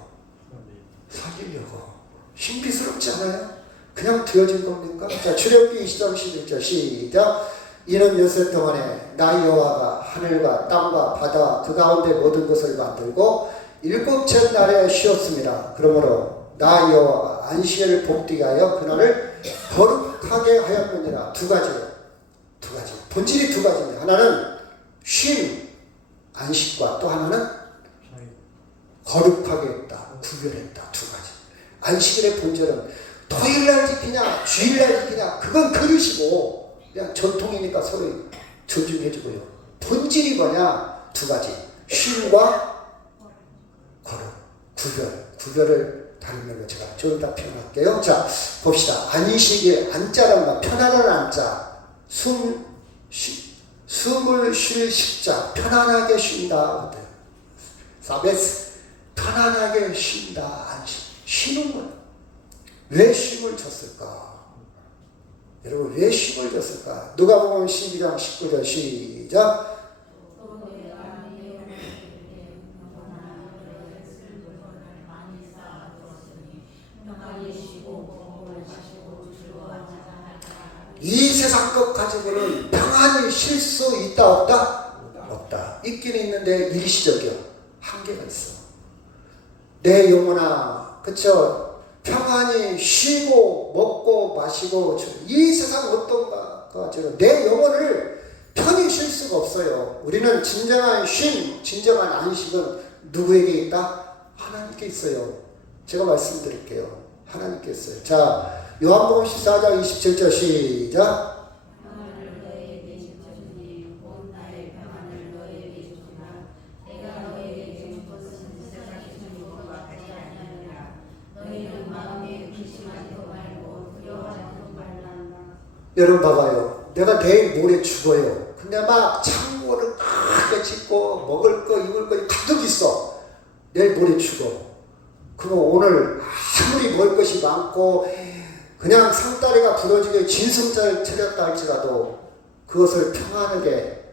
신비스럽지 않아요? 그냥 되어진 겁니까? 자, 출애굽기 20장 11절 시작. 이는 엿새 동안에 나 여호와가 하늘과 땅과 바다 그 가운데 모든 것을 만들고 일곱째 날에 쉬었습니다. 그러므로 나 여호와가 안식일을 복되게 하여 그날을 거룩하게 하였느니라. 두 가지. 본질이 두 가지입니다. 하나는 쉼, 안식과 또 하나는 거룩하게 했다, 구별했다. 두 가지. 안식일의 본질은 토요일날 지키냐 주일날 지키냐 그건 그릇이고 그냥 전통이니까 서로 존중해주고요. 본질이 뭐냐? 두 가지. 쉼과 거룩, 구별을 다른 말로 제가 좀 이따 표현할게요. 자, 봅시다. 안식일, 안자란 말, 편안한 안자, 숨을 쉴 식자, 편안하게 쉰다. 사베스, 편안하게 쉰다. 안식, 쉬는 거예요. 왜 쉼을 줬을까? 여러분, 왜 쉼을 줬을까? 누가복음 12장 19절 시작. 이 세상 것 가지고는 평안히 쉴 수 있다 없다? 없다. 있긴 있는데 일시적이요. 한계가 있어. 내 영혼아, 그쵸? 평안히 쉬고 먹고 마시고 이 세상 어떤 것 가지고 내 영혼을 편히 쉴 수가 없어요. 우리는 진정한 쉼, 진정한 안식은 누구에게 있다? 하나님께 있어요. 제가 말씀드릴게요. 하나님께 있어요. 자, 요한복음 14장 27절 시작. 여러분 봐봐요. 내가 내일 모레 죽어요. 근데 막 창고를 크게 짓고 먹을 거 입을 거 가득 있어. 내일 모레 죽어. 그럼 오늘 아무리 먹을 것이 많고 그냥 상다리가 부러지게 진승자를 차렸다 할지라도 그것을 평안하게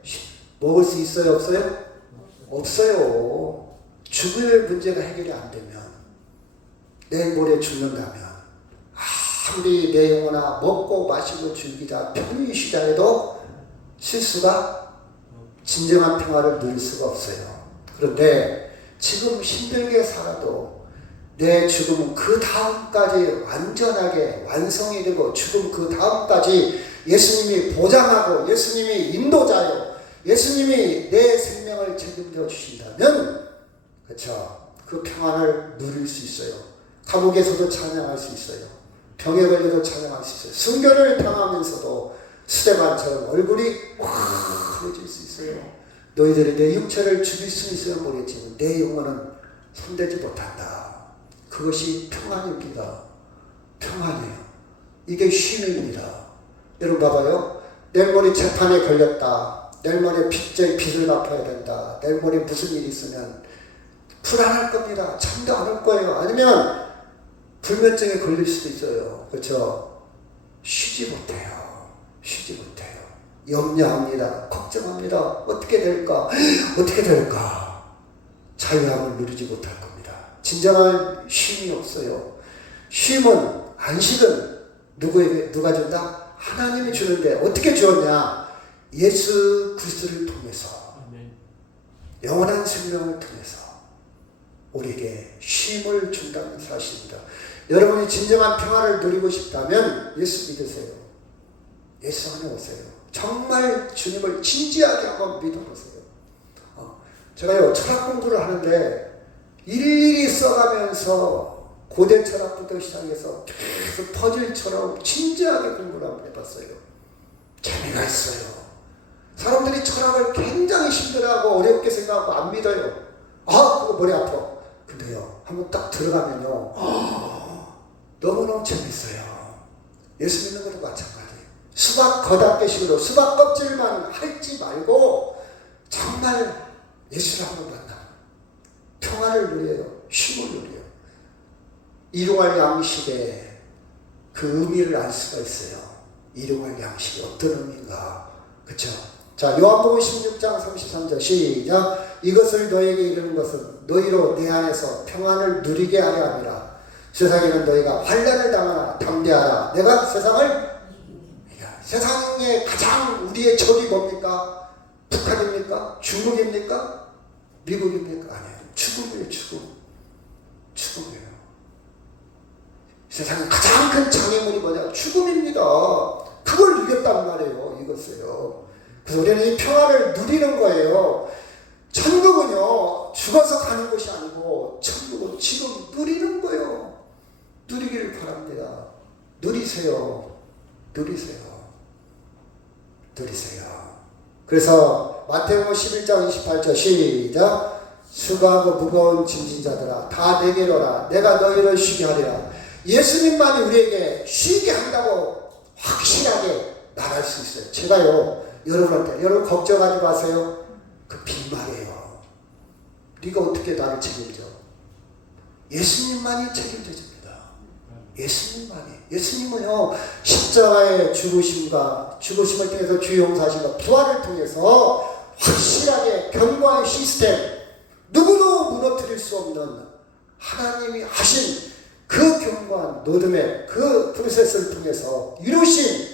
먹을 수 있어요? 없어요? 없어요. 죽을 문제가 해결이 안 되면 내일 모레 죽는다면 아무리 내 영혼아 먹고 마시고 즐기자 편히 쉬자 해도 쉴 수가 진정한 평화를 누릴 수가 없어요. 그런데 지금 힘들게 살아도 내 죽음은 그 다음까지 완전하게 완성이 되고 죽음 그 다음까지 예수님이 보장하고 예수님이 인도자요. 예수님이 내 생명을 책임져 주신다면 그렇죠. 그 평안을 누릴 수 있어요. 감옥에서도 찬양할 수 있어요. 병에 걸려도 찬양할 수 있어요. 순교를 당하면서도 스데반처럼 얼굴이 환해질 수 있어요. 너희들이 내 육체를 죽일 수 있으면 모르겠지만 내 영혼은 손대지 못한다. 그것이 평안입니다. 평안이에요. 이게 쉼입니다. 여러분 봐봐요. 내일 모레 재판에 걸렸다. 내일 모레 빚을 갚아야 된다. 내일 모레 무슨 일이 있으면 불안할 겁니다. 잠도 안 올 거예요. 아니면 불면증에 걸릴 수도 있어요. 그렇죠? 쉬지 못해요. 쉬지 못해요. 염려합니다. 걱정합니다. 어떻게 될까? 어떻게 될까? 자유함을 누리지 못할 겁니다. 진정한 쉼이 없어요. 쉼은, 안식은 누가 준다? 하나님이 주는데 어떻게 주었냐? 예수 그리스도를 통해서, 영원한 생명을 통해서 우리에게 쉼을 준다는 사실입니다. 여러분이 진정한 평화를 누리고 싶다면 예수 믿으세요. 예수 안에 오세요. 정말 주님을 진지하게 한번 믿어보세요. 제가요 철학 공부를 하는데 일일이 써가면서 고대 철학부터 시작해서 계속 퍼즐처럼 진지하게 공부를 한번 해봤어요. 재미가 있어요. 사람들이 철학을 굉장히 힘들어하고 어렵게 생각하고 안 믿어요. 그거 머리 아파. 근데요 한번 딱 들어가면요 너무너무 재밌어요. 예수 믿는 것도 마찬가지예요. 수박 겉핥기식으로 수박 껍질만 핥지 말고 정말 예수를 한번 만나 평화를 누려요. 쉼을 누려요. 일용할 양식의 그 의미를 알 수가 있어요. 일용할 양식이 어떤 의미인가. 그쵸? 자, 요한복음 16장 33절 시작. 이것을 너에게 이르는 것은 너희로 내 안에서 평안을 누리게 하려 함이라. 세상에는 너희가 환난을 당하나 담대하라. 내가 세상에 가장 우리의 적이 뭡니까? 북한입니까? 중국입니까? 미국입니까? 아니에요. 죽음이에요. 죽음이에요. 세상에 가장 큰 장애물이 뭐냐? 죽음입니다. 그걸 이겼단 말이에요. 이것을요. 그래서 우리는 이 평화를 누리는 거예요. 천국은요 죽어서 가는 곳이 아니고 천국은 지금 누리는 거예요. 누리기를 바랍니다. 누리세요. 그래서 마태복음 11장 28절 시작. 수고하고 무거운 짐진 자들아 다 내게로 오라. 내가 너희를 쉬게 하리라. 예수님만이 우리에게 쉬게 한다고 확실하게 말할 수 있어요. 제가요 여러분한테 여러분 걱정하지 마세요. 그 빈말이에요. 네가 어떻게 나를 책임져? 예수님만이 책임져줍니다. 예수님은요 십자가의 죽으심을 통해서 주 용사심과 부활을 통해서 확실하게 견고한 시스템, 누구도 무너뜨릴 수 없는 하나님이 하신 그 견고한 노드맵, 그 프로세스를 통해서 이루신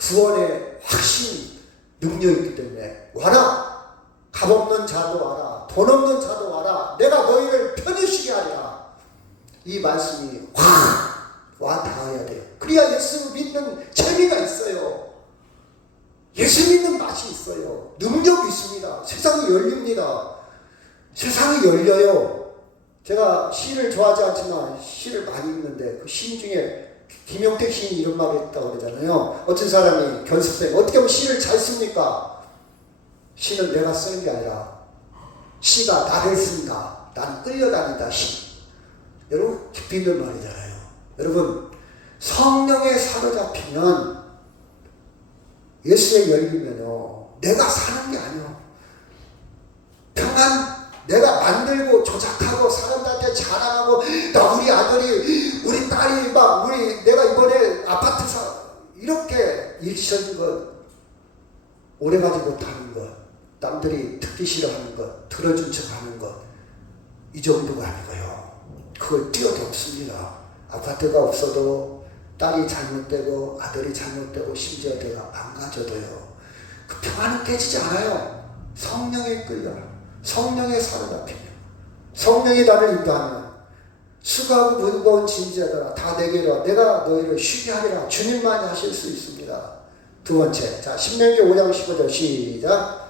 구원의 확신 능력이 있기 때문에 와라, 값 없는 자도 와라, 돈 없는 자도 와라, 내가 너희를 편히 쉬게 하리라. 이 말씀이 확 와 닿아야 돼요. 그래야 예수 믿는 재미가 있어요. 예수 믿는 맛이 있어요. 능력이 있습니다. 세상이 열립니다. 세상이 열려요. 제가 시를 좋아하지 않지만 시를 많이 읽는데 그 시인 중에 김용택 시인이 이런 말을 했다고 그러잖아요. 어떤 사람이 견습생 어떻게 하면 시를 잘 씁니까? 시는 내가 쓰는 게 아니라 시가 나를 쓴다. 나는 끌려다닌다. 시. 여러분 깊이 있는 말이잖아요. 여러분 성령에 사로잡히면 예수에 열리면요 내가 사는 게 아니에요. 평안 내가 만들고 조작하고 사람들한테 자랑하고 나 우리 아들이 우리 딸이 막 내가 이번에 아파트 이렇게 일시적인 것 오래가지 못하는 것 남들이 듣기 싫어하는 것 들어준 척하는 것 이 정도가 아니고요. 그걸 뛰어넘습니다. 아파트가 없어도 딸이 잘못되고 아들이 잘못되고 심지어 내가 망가져도요. 그 평안은 깨지지 않아요. 성령에 끌려 성령에 사로잡히며 성령이 나를 인도하면 수고하고 무거운 짐자들아 다 내게로 와. 내가 너희를 쉬게 하리라. 주님만이 하실 수 있습니다. 두 번째, 자 신명기 5장 15절 시작.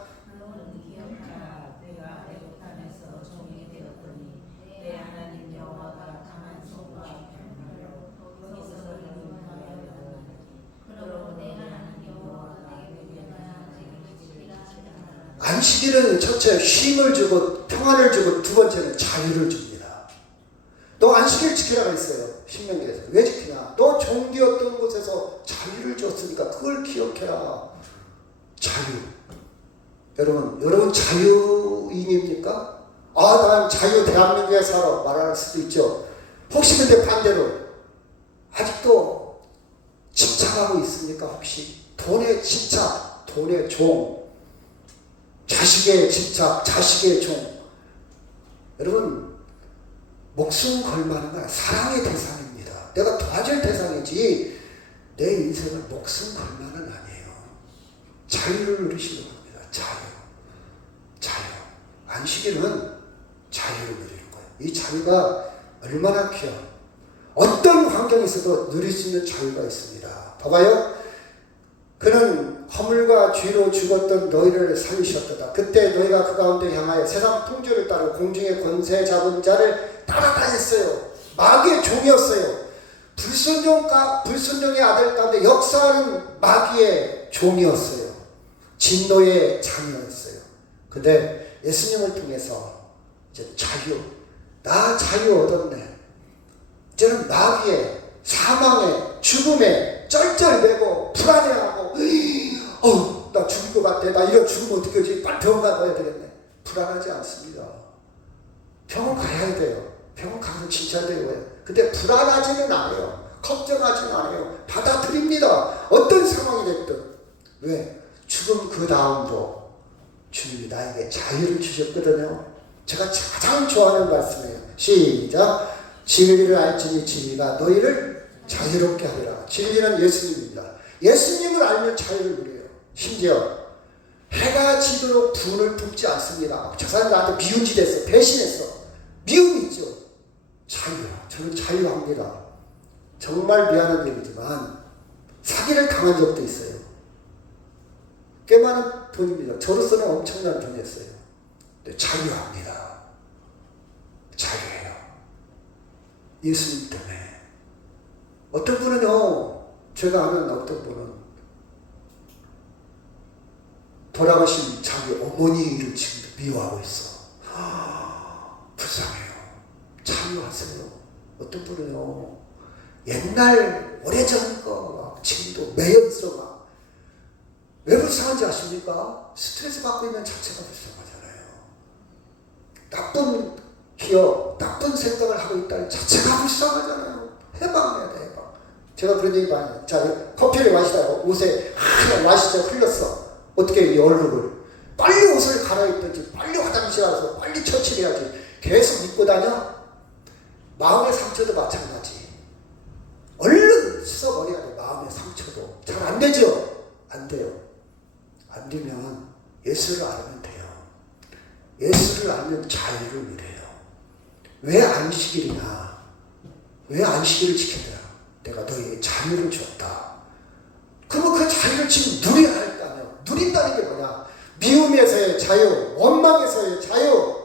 안식일은 첫째 쉼을 주고 평안을 주고 두 번째는 자유를 줍니다. 너 안식일 지키라 그랬어요. 신명기에서. 왜 지키냐? 너 종되었던 곳에서 자유를 줬으니까 그걸 기억해라. 자유. 여러분 자유인입니까? 난 자유 대한민국에 살아 말할 수도 있죠. 혹시 근데 반대로 아직도 집착하고 있습니까? 혹시 돈에 집착, 돈의 종, 자식의 집착, 자식의 종. 여러분 목숨 걸만한 건 사랑의 대상입니다. 내가 도와줄 대상이지 내 인생을 목숨 걸만은 아니에요. 자유를 누리시는 겁니다. 자유. 안식일은 자유를 누리는 거예요. 이 자유가 얼마나 귀해요. 어떤 환경에서도 누릴 수 있는 자유가 있습니다. 봐봐요. 그는 허물과 죄로 죽었던 너희를 살리셨도다. 그때 너희가 그 가운데 향하여 세상 풍조를 따르고 공중의 권세 잡은 자를 따라다녔어요. 마귀의 종이었어요. 불순종의 아들 가운데 역사하는 마귀의 종이었어요. 진노의 장이었어요. 근데 예수님을 통해서 이제 나 자유 얻었네. 이제는 마귀의 사망의 죽음에 쩔쩔매고 불안해하고 나 죽을 것 같아. 나 이런 죽으면 어떻게 하지? 빨리 병원 가야 되겠네. 불안하지 않습니다. 병원 가야 돼요. 병원 가서 진찰되고 해요. 근데 불안하지는 않아요. 걱정하지는 않아요. 받아들입니다. 어떤 상황이 됐든. 왜? 죽음 그 다음도 주님이 나에게 자유를 주셨거든요. 제가 가장 좋아하는 말씀이에요. 시작. 진리를 알지니 진리가 너희를 자유롭게 하리라. 진리는 예수님입니다. 예수님을 알면 자유를 누려요. 심지어 해가 지도록 분을 품지 않습니다. 저 사람이 나한테 미운 짓 했어. 배신했어. 미움이 있죠. 자유요. 저는 자유합니다. 정말 미안한 얘기지만 사기를 당한 적도 있어요. 꽤 많은 돈입니다. 저로서는 엄청난 돈이었어요. 근데 자유합니다. 자유해요. 예수님 때문에. 어떤 분은요, 제가 아는 어떤 분은 돌아가신 자기 어머니를 지금 미워하고 있어. 불쌍해요. 자유하세요. 어떤 분은요, 옛날 오래전 거 지금도 매연서가 왜 불쌍한지 아십니까? 스트레스 받고 있는 자체가 불쌍하잖아요. 나쁜 기억, 나쁜 생각을 하고 있다는 자체가 불쌍하잖아요. 해방해야 돼, 해방. 제가 그런 얘기 많이 해요. 자, 커피를 마시다가 옷에 하얀 와시가 흘렸어. 어떻게 이 얼룩을. 빨리 옷을 갈아입든지, 빨리 화장실 가서 빨리 처치해야지. 계속 입고 다녀? 마음의 상처도 마찬가지. 얼른 씻어버려야 돼, 마음의 상처도. 잘 안 되죠? 안 돼요. 안 되면 예수를 알면 돼요. 예수를 알면 자유를 누려요. 왜 안식일이냐? 왜 안식일을 지킨다? 내가 너에게 자유를 줬다. 그러면 그 자유를 지금 누려야 할 거 아니야. 누린다는 게 뭐냐? 미움에서의 자유, 원망에서의 자유,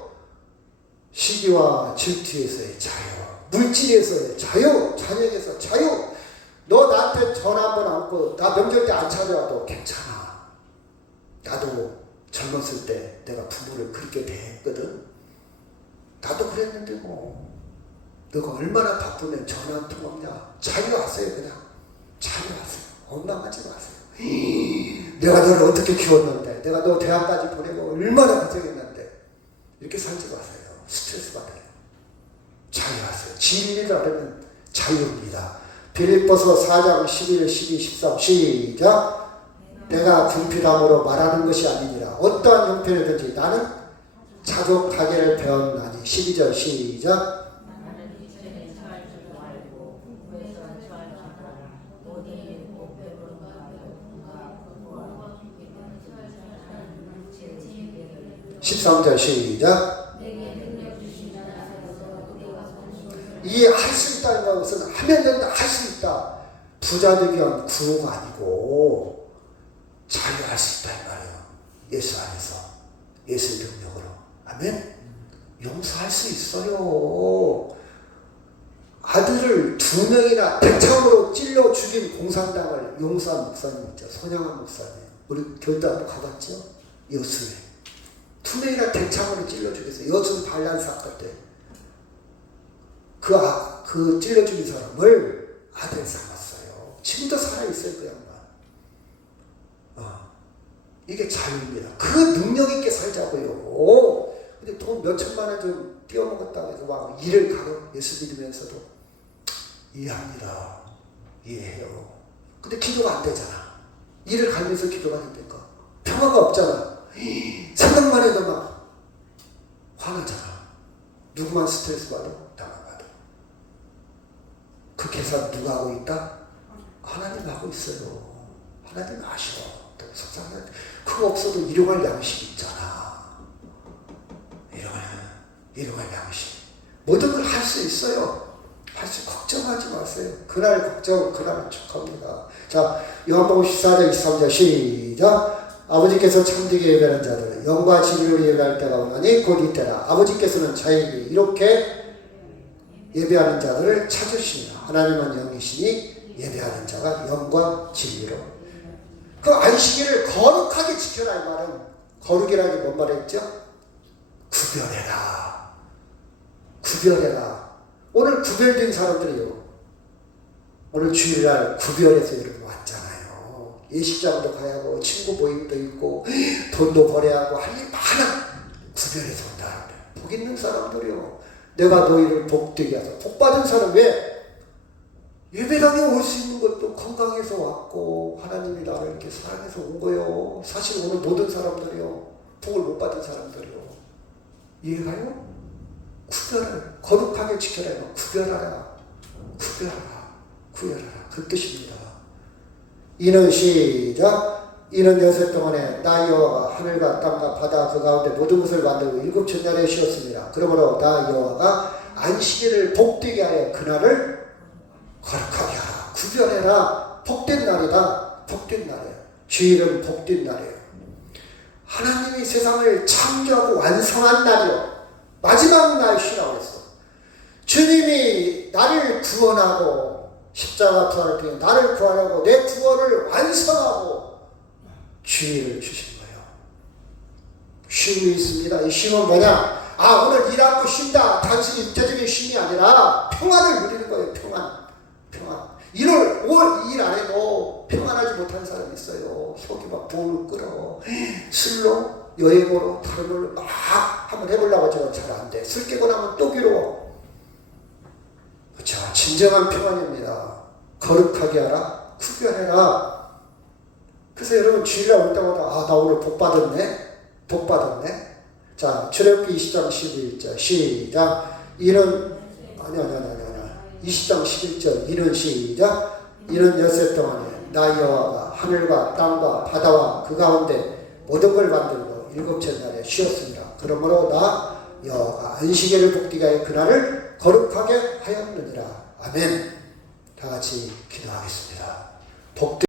시기와 질투에서의 자유, 물질에서의 자유, 자녀에서 자유. 너 나한테 전화 한번 안고 나 명절 때 안 찾아와도 괜찮아. 나도 젊었을 때 내가 부모를 그렇게 대했거든. 나도 그랬는데 뭐. 너가 얼마나 바쁘면 전화 한 통 없냐. 자유하세요. 그냥 자유하세요. 원망하지 마세요. 내가 너를 어떻게 키웠는데, 내가 너 대학까지 보내고 얼마나 고생했는데, 이렇게 살지 마세요. 스트레스 받아요. 자유하세요. 진리를 알면 자유입니다. 빌립보서 4장 11, 12, 13 시작. 내가 궁핍함으로 말하는 것이 아니니라. 어떠한 형편이든지 나는 자족하기를 배웠나니. 12절 시작. (13절) 시작. 이 할 수 있다는 것은 하면 된다, 할 수 있다. 부자 되기 위한 구호가 아니고 자유할 수 있다 이 말이에요. 예수 안에서, 예수의 능력으로. 아멘. 용서할 수 있어요. 아들을 2명이나 대창으로 찔러 죽인 공산당을 용서한 목사님 있죠. 손양한 목사님. 우리 교회도 한번 가봤죠? 여수에 2명이나 대창으로 찔러 죽였어요. 여수 반란 사건 때. 그 찔러 죽인 사람을 아들 삼았어요. 지금도 살아있어요, 그 양반. 이게 자유입니다. 그 능력 있게 살자고요. 근데 돈 몇천만 원 좀 띄워먹었다고 해서 막 일을 가요. 예수 믿으면서도. 이해합니다. 이해해요. 근데 기도가 안 되잖아. 일을 가면서 기도가 됩니까? 평화가 없잖아. 생각만 해도 막 화나잖아. 누구만 스트레스 받아? 나만 받아. 그 계산 누가 하고 있다? 하나님 하고 있어요. 하나님 아셔. 속상해. 그거 없어도 일용할 양식이 있잖아. 일용할 양식. 모든 걸 할 수 있어요. 할 수 걱정하지 마세요. 그날 걱정, 그날은 척합니다. 자, 요한복음 14장 23절 시작. 아버지께서 참되게 예배하는 자들은 영과 진리로 예배할 때가 오나니 곧 이때라. 아버지께서는 자에게 이렇게 예배하는 자들을 찾으시니라. 하나님은 영이시니 예배하는 자가 영과 진리로. 그 안식일을 거룩하게 지켜라 이 말은, 거룩이라는 게 뭔 말했죠? 구별해라. 구별해라. 오늘 구별된 사람들이요. 오늘 주일날 구별해서 여러분 왔잖아요. 예식장도 가야 하고 친구 모임도 있고 돈도 벌어야 하고 할 일 많아. 구별해서 온다. 복 있는 사람들이요. 내가 너희를 복되게 하소. 복 받은 사람 왜? 예배당에 올 수 있는 것도 건강해서 왔고 하나님이 나를 이렇게 사랑해서 온 거요. 사실 오늘 모든 사람들이요. 복을 못 받은 사람들이요. 이해가요? 구별을 거룩하게 지켜라. 구별하라. 구별하라. 그 뜻입니다. 이는 시작. 이는 여세 동안에 나 여호와가 하늘과 땅과 바다 그 가운데 모든 것을 만들고 일곱 천년에 쉬었습니다. 그러므로 나 여호와가 안식일을 복되게 하여 그날을 거룩하게 하라. 구별해라. 복된 날이다. 복된 날이에요. 주일은 복된 날이에요. 하나님이 세상을 창조하고 완성한 날이요. 마지막 날 쉬라고 했어. 주님이 나를 구원하고 십자가 부활을 통해 나를 구원하고 내 구원을 완성하고 주의를 주신 거예요. 쉼이 있습니다. 이 쉼은 뭐냐? 오늘 일하고 쉰다. 단순히 육체적인 쉼이 아니라 평안을 누리는 거예요. 평안. 1월, 5월 2일 안에도 평안하지 못한 사람이 있어요. 속이 막 부을 끓어. 술로, 여행으로, 다른 걸로 막 한번 해보려고 하지만 잘 안 돼. 술 깨고 나면 또 괴로워. 자, 진정한 평안입니다. 거룩하게 하라. 구별해라. 그래서 여러분 주일날 올 때마다 나 오늘 복 받았네. 자, 출애굽기 20장 11절 시작. 이는 20장 11절 이는 시작. 이는 엿새 동안에 나 여호와가 하늘과 땅과 바다와 그 가운데 모든 걸 만들고 일곱째 날에 쉬었습니다. 그러므로 나 여호와가 안식일을 복되게 하여 그날을 거룩하게 하였느니라. 아멘. 다 같이 기도하겠습니다.